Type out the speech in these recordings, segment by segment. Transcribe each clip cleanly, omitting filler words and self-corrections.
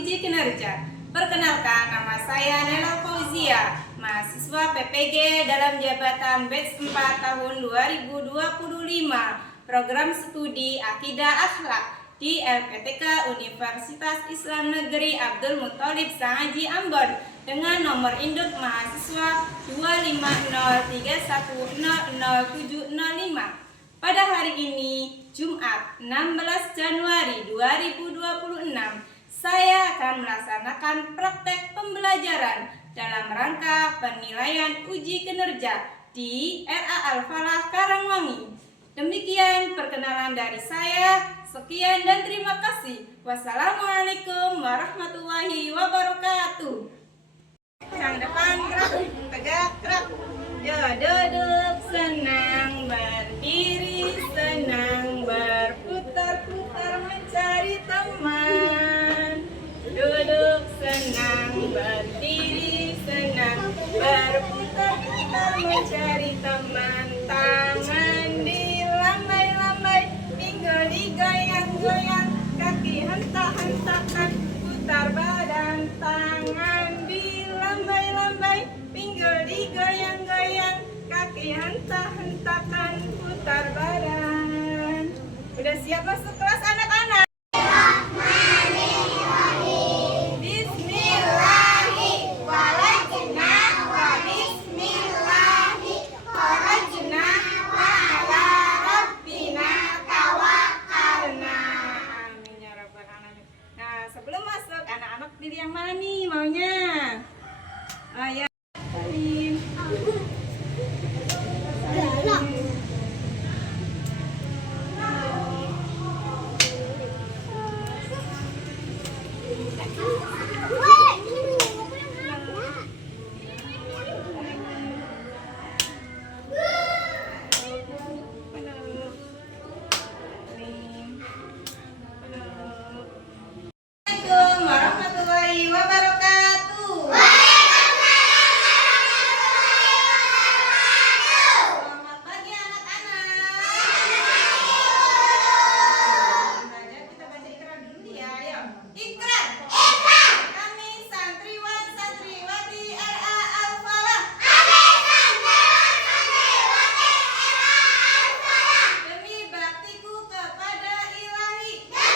uji kinerja. Perkenalkan, nama saya Nela Fauzia, mahasiswa PPG dalam jabatan batch 4 tahun 2025, program studi Akidah Akhlak di LPTK Universitas Islam Negeri Abdul Muthalib Sangaji Ambon dengan nomor induk mahasiswa 25031000705. Pada hari ini, Jumat 16 Januari 2026, saya akan melaksanakan praktek pembelajaran dalam rangka penilaian uji kinerja di RA Al-Falah Karangwangi. Demikian perkenalan dari saya. Sekian dan terima kasih. Wassalamualaikum warahmatullahi wabarakatuh. Yang depan gerak, tegak gerak. Duduk senang, berdiri senang, berputar-putar mencari teman. Duduk senang, berdiri senang, berputar-putar mencari teman. Tangan dilambai-lambai, pinggul digoyang-goyang, kaki hentak-hentakan, putar badan. Tangan dilambai-lambai, pinggul digoyang-goyang, kaki hentak-hentakan, putar badan. Udah siap masuk kelas anak-anak? Sebelum masuk, anak-anak pilih yang mana nih maunya? Ya. Assalamualaikum warahmatullahi wabarakatuh. Selamat pagi anak-anak. Kita baca ikrar dulu ya. Ayo. Ikrar. Kami santriwan santriwati RA Al-Falah. Demi baktiku kepada Ilahi. Dan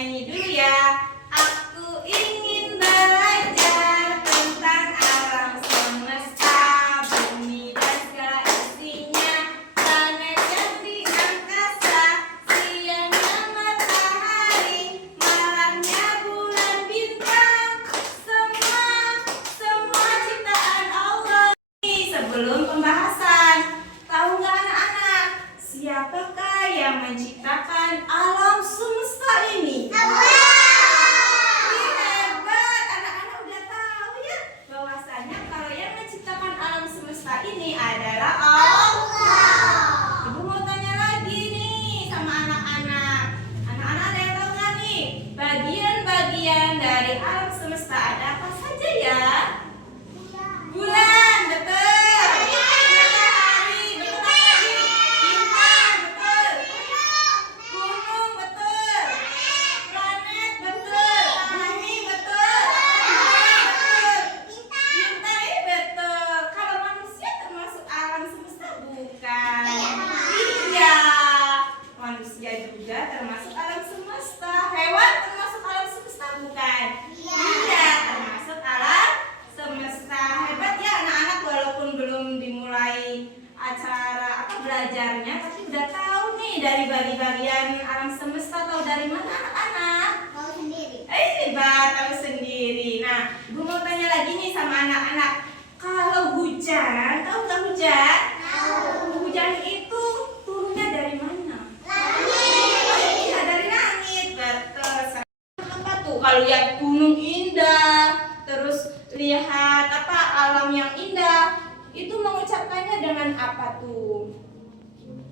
nyanyi dulu ya. Aku ingin belajar tentang alam semesta, bumi dan segala isinya, planet yang di angkasa, siangnya matahari, malamnya bulan bintang, semua ciptaan Allah. Sebelum pembahasan, tahu nggak anak-anak, siapakah yang menciptakan alam semesta ini? Hebat, anak-anak udah tahu ya bahwasanya kalau yang menciptakan alam semesta ini adalah Allah. Ibu mau tanya lagi nih sama anak-anak. Anak-anak ada yang tahu nggak nih bagian-bagian dari alam semesta ada apa saja ya? Bulan, betul. Matahari, betul lagi. Bintang, betul. Gunung, betul. Planet, betul. Bumi, betul. Bintang, betul. Kalau manusia termasuk alam semesta bukan? Iya. Manusia juga termasuk alam semesta. Hewan termasuk alam semesta bukan? Iya, termasuk alam semesta. Hebat ya anak-anak, walaupun belum dimulai acara belajarnya, tapi udah tahu nih dari bagian alam semesta. Tahu dari mana anak-anak? Hebat, tahu sendiri. Nah, ibu mau tanya lagi nih sama anak-anak. Kalau hujan, tahu nggak hujan? Hujan itu turunnya dari mana? Iya, dari langit. Betul. Apa tuh? Kalau lihat gunung indah, terus lihat alam yang indah, itu mengucapkannya dengan apa tuh?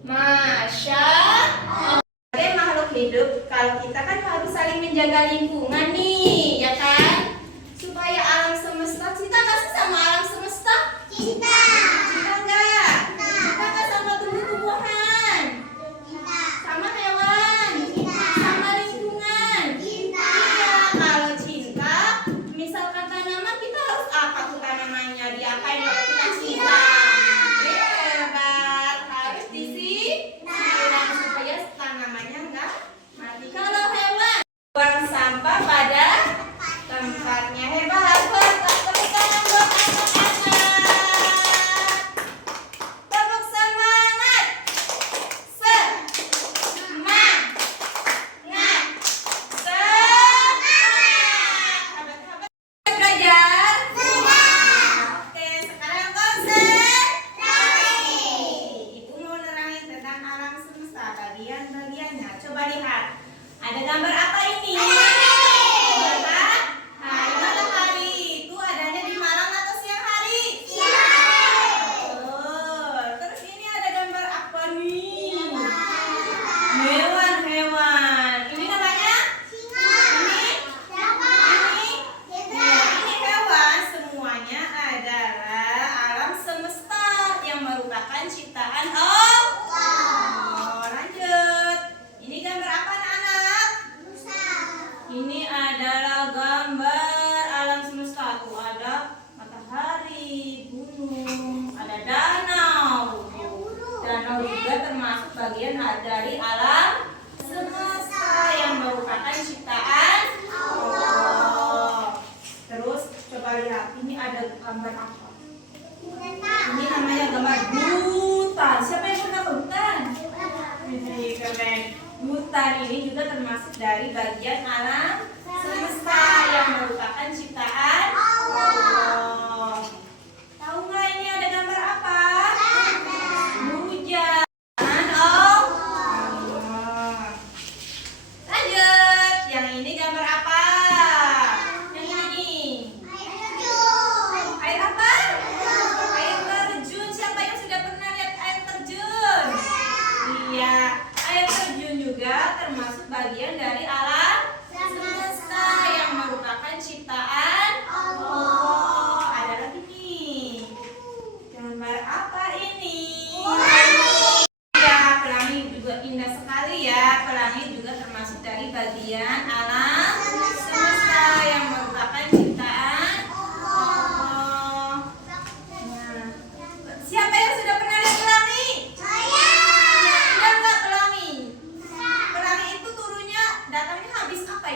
Masya Allah. Sebagai makhluk hidup, kalau kita kan harus saling menjaga lingkungan nih, ya kan? Supaya alam semesta, cinta nggak sih sama alam semesta? Cinta nggak? Cinta nggak sama tumbuh-tumbuhan? Sama hewan? Sama lingkungan? Iya, kalau cinta, misalkan tanaman, kita harus apa tuh tanamannya? Diapain kalau kita cinta? Hebat, harus disiram supaya tanamannya enggak mati. Kalau hewan, buang sampah pada tempatnya. Hebat, tepuk tangan buat anak-anak. Tepuk semangat. Semangat. Sahabat-sahabat belajar? Oke, sekarang konsentrasi. Ibu mau nerangin tentang alam semesta, bagian-bagiannya. Coba lihat. Ada gambar apa ini? Matahari. Matahari itu adanya di malam atau siang hari? Betul. Terus ini ada gambar apa nih? Hewan. Ini namanya? Ini? Ini hewan. Semuanya adalah alam semesta yang merupakan ciptaan Allah. Lanjut. Ini gambar apa anak-anak? Ini adalah gambar alam semesta. Tuh ada matahari, gunung, ada danau. Danau juga termasuk bagian dari alam semesta yang merupakan ciptaan Allah. Terus coba lihat, ini ada gambar apa? Ini namanya gambar hutan. Siapa yang pernah ke hutan? Ini keren. Hutan ini juga termasuk dari bagian alam semesta yang merupakan ciptaan Allah. Tahu nggak ini ada gambar apa? Hujan. Allah. Lanjut. Yang ini gambar apa? Yang ini. Air apa? Air terjun. Siapa yang sudah pernah lihat air terjun? Iya, air terjun juga termasuk bagian dari alam semesta yang merupakan ciptaan Allah. Ada lagi nih. Gambar apa ini? Ya, pelangi juga indah sekali ya. Pelangi juga termasuk dari bagian alam semesta yang merupakan ciptaan Allah. Nah, siapa yang sudah pernah lihat pelangi? Indah nggak pelangi? Pelangi itu turunnya datangnya habis apa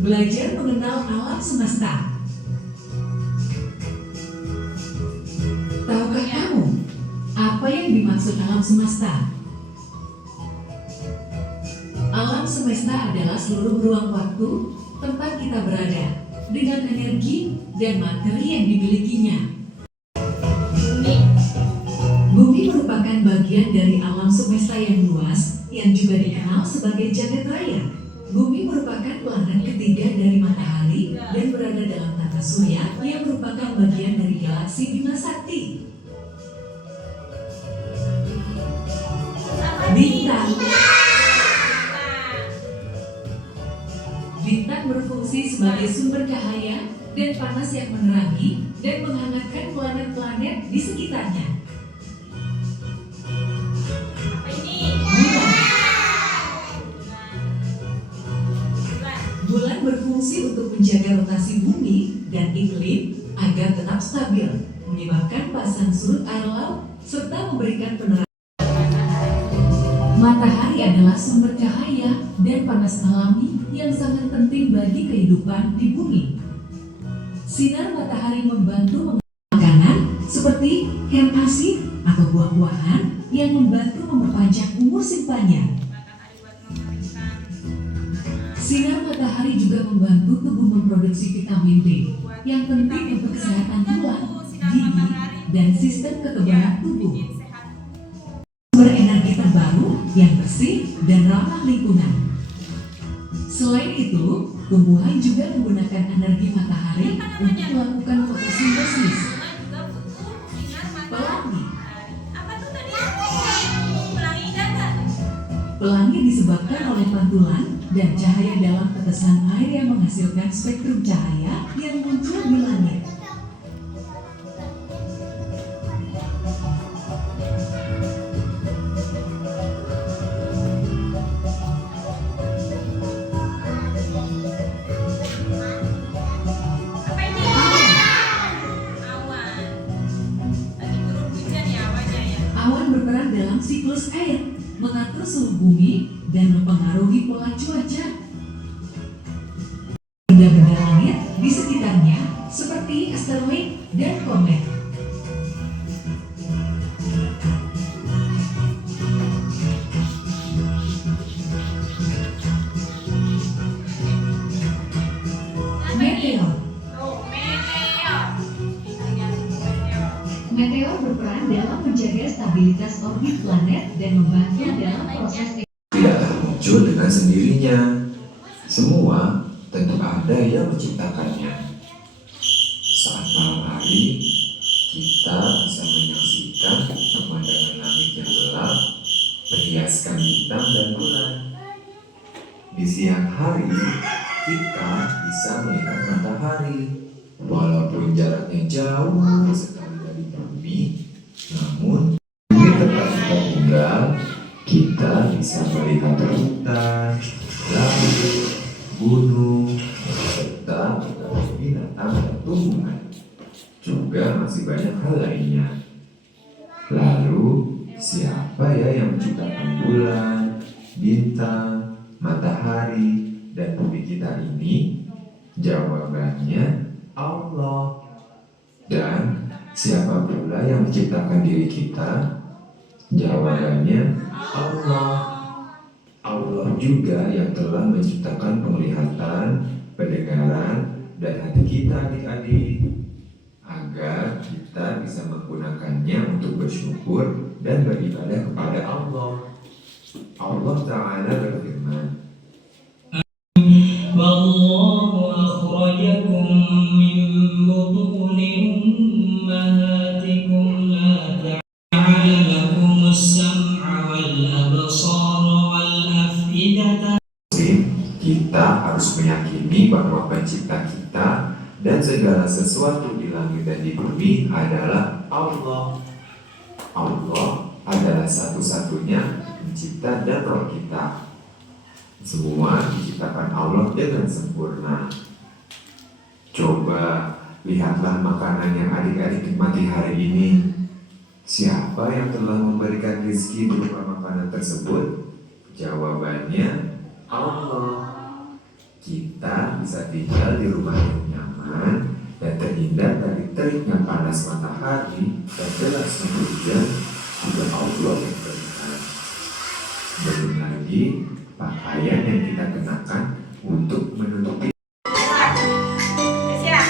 Belajar mengenal alam semesta. Tahukah kamu apa yang dimaksud alam semesta? Alam semesta adalah seluruh ruang waktu tempat kita berada dengan energi dan materi yang dimilikinya. Bumi merupakan bagian dari alam semesta yang luas yang juga dikenal sebagai jagat raya. Bumi merupakan planet ketiga dari matahari dan berada dalam tata surya yang merupakan bagian dari galaksi Bima Sakti. Bintang. Bintang berfungsi sebagai sumber cahaya dan panas yang menerangi dan menghangatkan planet-planet di sekitarnya. Bulan berfungsi untuk menjaga rotasi bumi dan iklim agar tetap stabil, menyebabkan pasang surut air laut, serta memberikan penerangan. Matahari adalah sumber cahaya dan panas alami yang sangat penting bagi kehidupan di bumi. Sinar matahari membantu makanan seperti hem asin atau buah-buahan yang membantu memperpanjang umur simpannya. Sinar matahari juga membantu tubuh memproduksi vitamin D yang penting untuk kesehatan tulang, gigi, dan sistem kekebalan tubuh. Sumber energi terbaru yang bersih dan ramah lingkungan. Selain itu, tumbuhan juga menggunakan energi matahari untuk melakukan fotosintesis. Pelangi. Pelangi disebabkan oleh pantulan dan cahaya dalam tetesan air yang menghasilkan spektrum cahaya yang muncul di langit. Awan berperan dalam siklus air, mengatur suhu bumi, dan mempengaruhi pola cuaca. Benda-benda langit di sekitarnya seperti asteroid dan komet. Meteor. Meteor berperan dalam menjaga stabilitas orbit planet dan membantu dalam proses tidaklah muncul dengan sendirinya. Semua tentu ada yang menciptakannya. Saat malam hari, kita bisa menyaksikan pemandangan langit yang gelap, berhiaskan bintang dan bulan. Di siang hari, kita bisa melihat matahari. Walaupun jaraknya jauh sekali dari bumi, namun bumi tetap kita tinggal. Kita bisa melihat hutan, laut, gunung, serta binatang dan tumbuhan. Juga masih banyak hal lainnya. Lalu, siapa ya yang menciptakan bulan, bintang, matahari, dan bumi kita ini? Jawabannya Allah. Dan siapa pula yang menciptakan diri kita? Jawabannya Allah. Allah juga yang telah menciptakan penglihatan, pendengaran, dan hati kita adik-adik, agar kita bisa menggunakannya untuk bersyukur dan beribadah kepada Allah. Allah Ta'ala berfirman, Wallahu akhrajakum min butuni ummahatikum la ta'ala lakum as-sam'a wal absara wal af'idata. kita harus meyakini bahwa pencipta kita dan segala sesuatu di langit dan di bumi adalah Allah. Allah adalah satu-satunya pencipta dan roh kita. Semua diciptakan Allah dengan sempurna. Coba lihatlah makanan yang adik-adik nikmati hari ini. Siapa yang telah memberikan rezeki berupa makanan tersebut? Jawabannya Allah. Kita bisa tinggal di rumah yang nyaman dan terhindar dari teriknya panas matahari dan derasnya hujan juga Allah yang berikan. Belum lagi pakaian yang kita kenakan untuk menutupi Siap.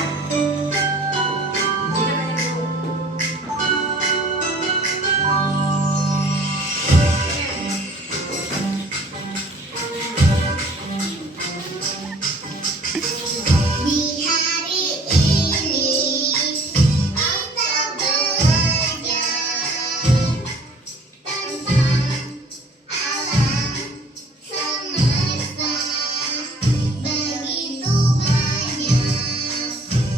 Di hari ini kita belajar tentang alam semesta. Begitu banyak ciptaan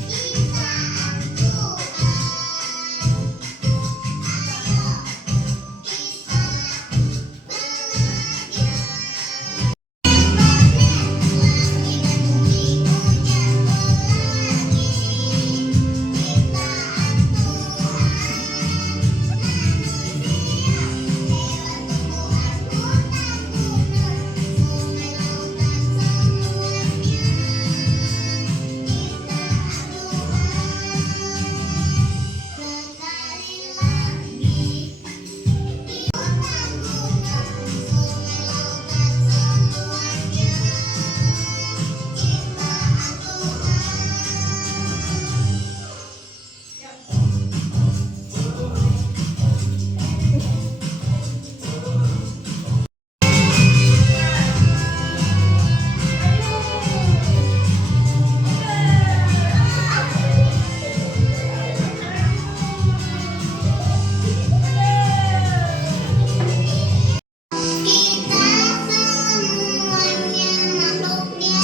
Tuhan. Kita semuanya makhluknya.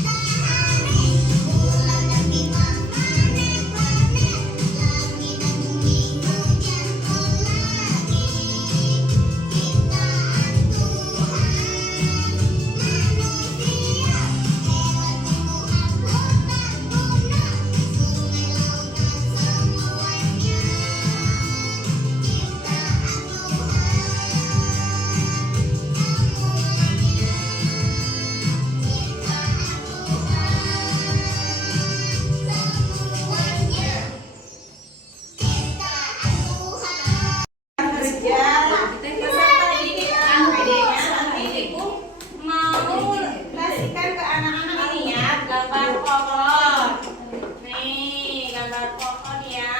Matahari, bulan dan bintang, planet-planet, langit dan bumi, hujan pelangi. Ciptaan Tuhan, manusia, hewan, tumbuhan, hutan, gunung, sungai, lautan, semuanya. Kerja peserta didik APD-nya nanti Ibu mau kasihkan ke anak-anak ini ya gambar pohon. Nih gambar pohon ya.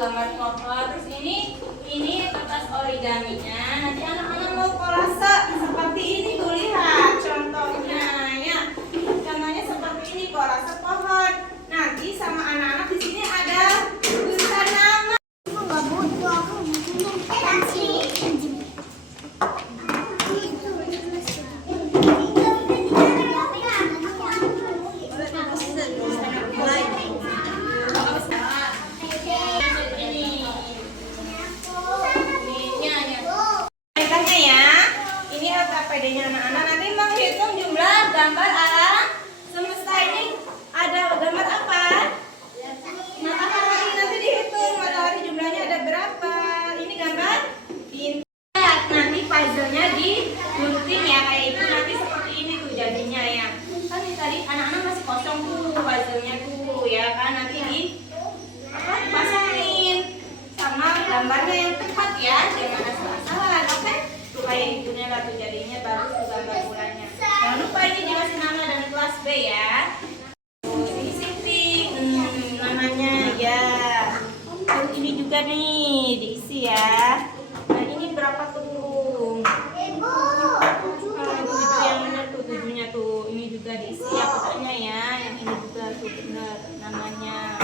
Gambar pohon. Terus ini kertas origaminya. Nanti anak-anak mau kolase seperti ini tuh, lihat contohnya ya. Contohnya seperti ini kolase pohon. Nanti sama anak-anak di sini ada tulisan nama. Perintahnya ya, ini LKPD-nya anak-anak nanti menghitung jumlah gambar alam semesta. Ini ada gambar apa? Matahari, nanti dihitung matahari jumlahnya ada berapa. Ini gambar bintang. Nanti puzzle-nya digunting ya kayak itu, nanti seperti ini tuh jadinya ya. Kan ini tadi anak-anak masih kosong tuh puzzle-nya tuh ya kan, nanti dipasangin sama gambarnya yang tepat ya, jangan asal-asalan. Oke, tuh kayak itunya lah tuh jadinya bagus tuh gambar bulannya. Jangan lupa ini dikasih nama dan kelas B ya. Ini Siti, namanya ya. Terus ini juga nih diisi ya. Nah ini berapa tuh? Tujuh yang benar tuh, tujuhnya tuh. Ini juga diisi ya pokoknya ya. Yang ini juga tuh benar namanya.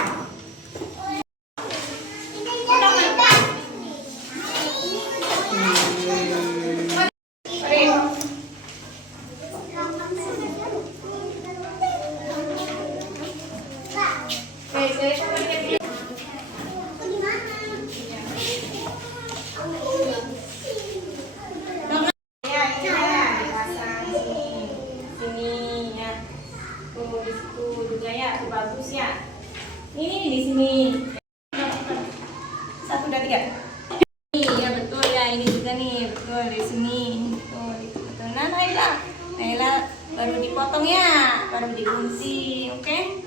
Bagus ya. Ini di sini. Satu dan tiga. Iya betul ya, ini juga nih betul di sini. Ini betul, itu betul. Nah, Naila, Naila baru dipotong ya, baru digunting, oke?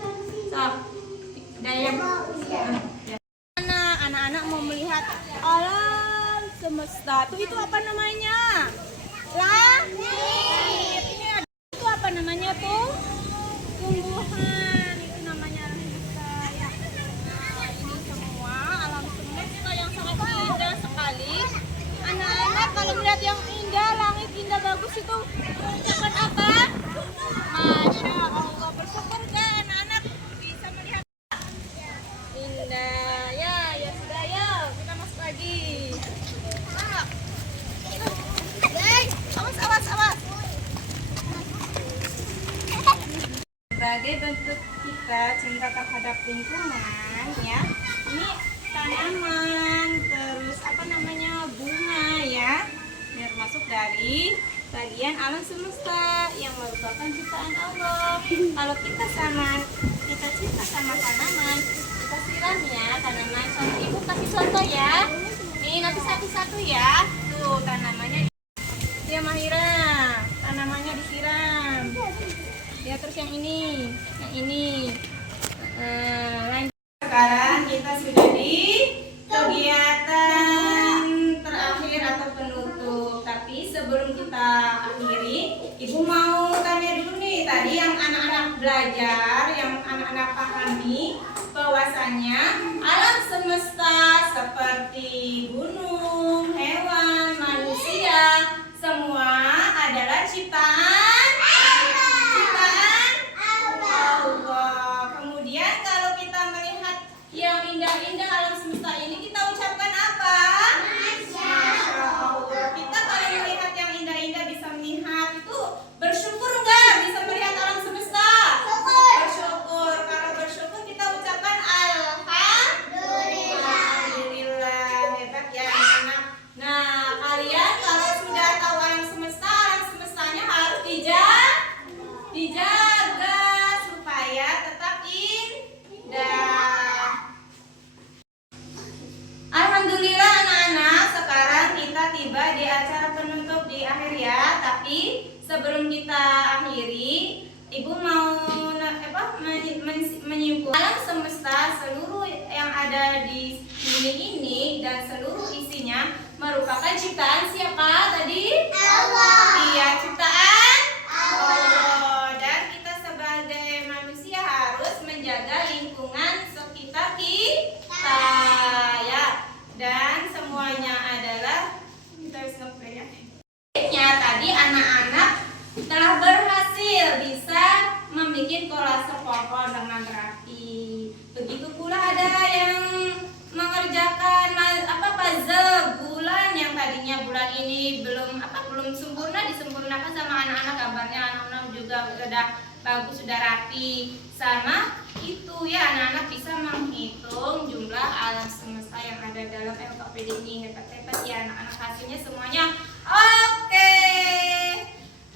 Sok, udah ya. Anak-anak mau melihat alam semesta. Tuh itu apa namanya? Langit. Ini ada itu apa namanya tuh? Tumbuhan. Itu namanya semesta ya. Nah, ini semua alam semesta yang sangat indah sekali. Anak-anak kalau melihat yang indah, langit indah bagus itu mengucapkan apa? Masya Allah, bersyukur gak anak-anak bisa melihat indah ya, ya sudah ya, kita masuk lagi. Awas, awas, awas. Sebagai bentuk kita cinta terhadap lingkungan ya, ini tanaman, terus apa namanya bunga ya, biar masuk dari bagian alam semesta yang merupakan ciptaan Allah. Kalau kita cinta sama tanaman, kita siram ya tanaman. Contoh ibu kasih contoh ya. Nih nanti satu-satu ya. Tuh tanamannya dia Mahira, tanamannya disiram. Ya terus yang ini, lanjut. Sekarang kita sudah di kegiatan terakhir atau penutup. Tapi sebelum kita akhiri, Ibu mau tanya dulu nih. Tadi yang anak-anak belajar, yang anak-anak pahami bahwasannya alam semesta seperti gunung, hewan, manusia, semua adalah ciptaan Allah. Kemudian kalau kita melihat yang indah-indah alam semesta ini, kita ucapkan apa? Masya Allah. Kita kalau melihat yang indah-indah bisa melihat itu bersyukur nggak bisa melihat alam semesta? Bersyukur. Kalau bersyukur kita ucapkan Alhamdulillah. Hebat ya anak. Nah kalian kalau sudah tahu alam semestanya harus dijaga supaya tetap indah. Alhamdulillah anak-anak, sekarang kita tiba di acara penutup di akhir ya. Tapi sebelum kita akhiri, Ibu mau menyimpulkan alam semesta seluruh yang ada di dunia ini dan seluruh isinya merupakan ciptaan siapa tadi? Allah. Iya, ciptaan Allah. Dan kita sebagai manusia harus menjaga lingkungan sekitar kita ya. Dan semuanya adalah tadi anak-anak telah berhasil bisa membuat kolase pohon dengan rapi. Begitu pula ada yang mengerjakan puzzle bulan yang tadinya bulan ini belum sempurna, disempurnakan sama anak-anak. Gambarnya anak-anak juga sudah bagus, sudah rapi. Sama itu ya, anak-anak bisa menghitung jumlah alam semesta yang ada dalam LKPD ini. Hebat-hebat ya anak-anak, hasilnya semuanya oke.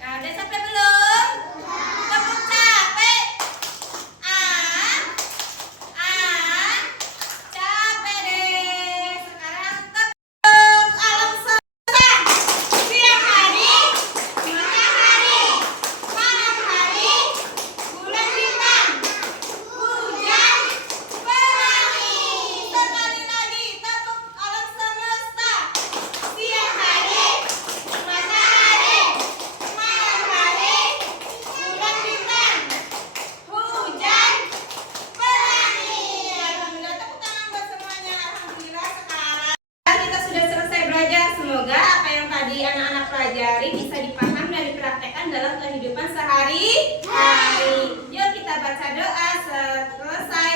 Nah, udah sampai belum? Tepuk capek. Capek deh. Sekarang tepuk alam semesta. Siang hari, matahari, malam hari, bulan bintang, hujan, pelangi. Sekali lagi tepuk alam semesta. Siang hari, matahari, malam hari, bulan bintang, hujan, pelangi. Alhamdulillah, tepuk tangan buat semuanya. Alhamdulillah, sekarang kita sudah selesai belajar. Semoga apa yang tadi anak-anak pelajari bisa dipaham dan dipraktekkan dalam kehidupan sehari-hari. Yuk kita baca doa selesai